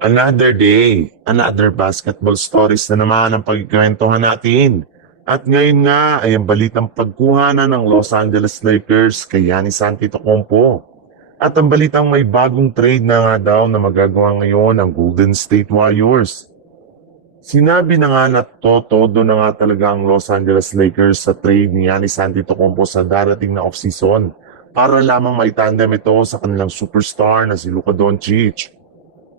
Another day, another basketball stories na naman ang pagkikwentuhan natin. At ngayon nga ay ang balitang pagkuha na ng Los Angeles Lakers kay Giannis Antetokounmpo. At ang balitang may bagong trade na nga daw na magagawa ngayon ng Golden State Warriors. Sinabi na nga na todo na nga talaga ang Los Angeles Lakers sa trade ni Giannis Antetokounmpo sa darating na offseason para lamang maitandem ito sa kanilang superstar na si Luka Doncic.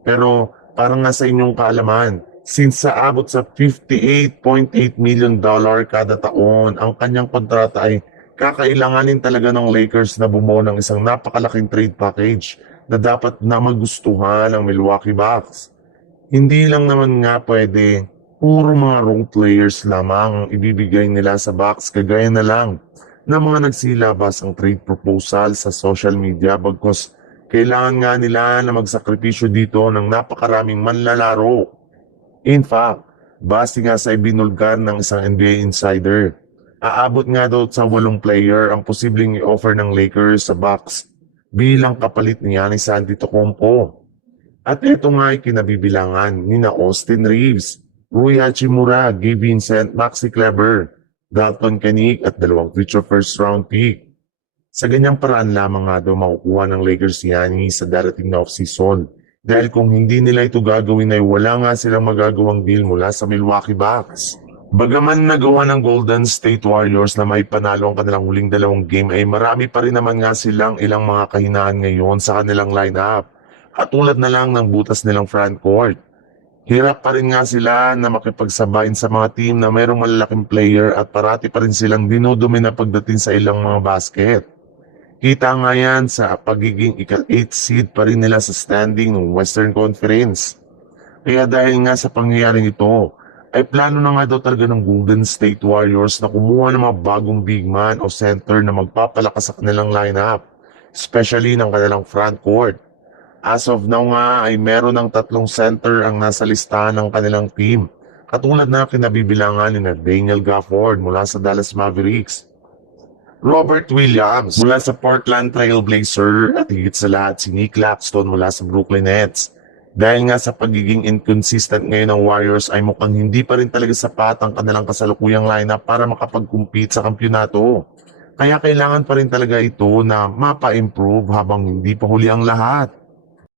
Pero parang nga sa inyong kaalaman, since sa abot sa $58.8 million kada taon, ang kanyang kontrata ay kakailanganin talaga ng Lakers na bumuo ng isang napakalaking trade package na dapat na magustuhan ng Milwaukee Bucks. Hindi lang naman nga pwede, puro mga role players lamang ang ibibigay nila sa Bucks kagaya na lang na mga nagsilabas ang trade proposal sa social media bagkos kailangan nga nila na magsakripisyo dito ng napakaraming manlalaro. In fact, base nga sa ibinulgar ng isang NBA insider, aabot nga daw sa 8 player ang posibleng i-offer ng Lakers sa Bucks bilang kapalit ni Giannis Antetokounmpo. At ito nga ay kinabibilangan ni na Austin Reeves, Rui Hachimura, Gabe Vincent, Maxi Kleber, Dalton Kenick at 2 future first round pick. Sa ganyang paraan lamang nga daw makukuha ng Lakers si Giannis sa darating na offseason. Dahil kung hindi nila ito gagawin ay wala nga silang magagawang deal mula sa Milwaukee Bucks. Bagaman nagawa ng Golden State Warriors na may panalo ang kanilang huling 2 game ay marami pa rin naman nga silang ilang mga kahinaan ngayon sa kanilang lineup. Katulad na lang ng butas nilang frontcourt. Hirap pa rin nga sila na makipagsabayin sa mga team na mayroong malalaking player at parati pa rin silang dinudumi na pagdating sa ilang mga basket. Kita nga yan sa pagiging ika-8 seed pa rin nila sa standing ng Western Conference. Kaya dahil nga sa pangyayaring ito, ay plano na nga daw talaga ng Golden State Warriors na kumuha ng mga bagong big man o center na magpapalakas sa kanilang lineup, especially ng kanilang frontcourt. As of now nga ay meron ng 3 center ang nasa listahan ng kanilang team, katulad na kinabibilangan ni Daniel Gafford mula sa Dallas Mavericks, Robert Williams mula sa Portland Trail Blazers at higit sa lahat si Nick Claxton mula sa Brooklyn Nets. Dahil nga sa pagiging inconsistent ngayon ng Warriors ay mukhang hindi pa rin talaga sapat ang kanilang kasalukuyang lineup para makapag-compete sa kampyonato. Kaya kailangan pa rin talaga ito na mapa-improve habang hindi pa huli ang lahat.